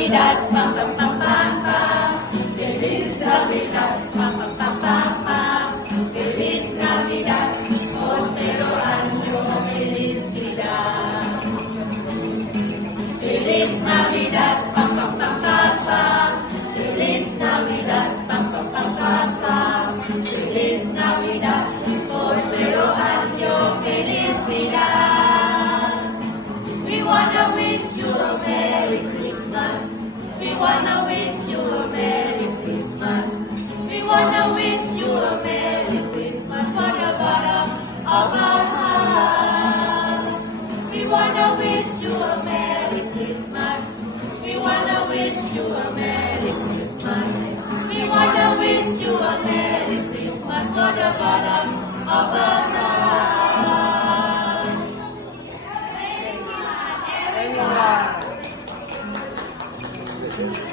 Navidad, pam pam pam pam pam. Feliz Navidad, pam pam pam pam pam. Feliz Navidad, prospero año, felicidad. Feliz Navidad, pam pam pam pam pam. Feliz Navidad, pam pam pam pam pam. Feliz Navidad, prospero año, felicidad. We wanna wish you a Merry Christmas. We wanna wish you a Merry Christmas. We wanna wish you a Merry Christmas from the bottom of our heart. We wanna wish you a Merry Christmas. We wanna wish you a Merry Christmas. We wanna wish you a Merry Christmas from the bottom of our heart. Amen.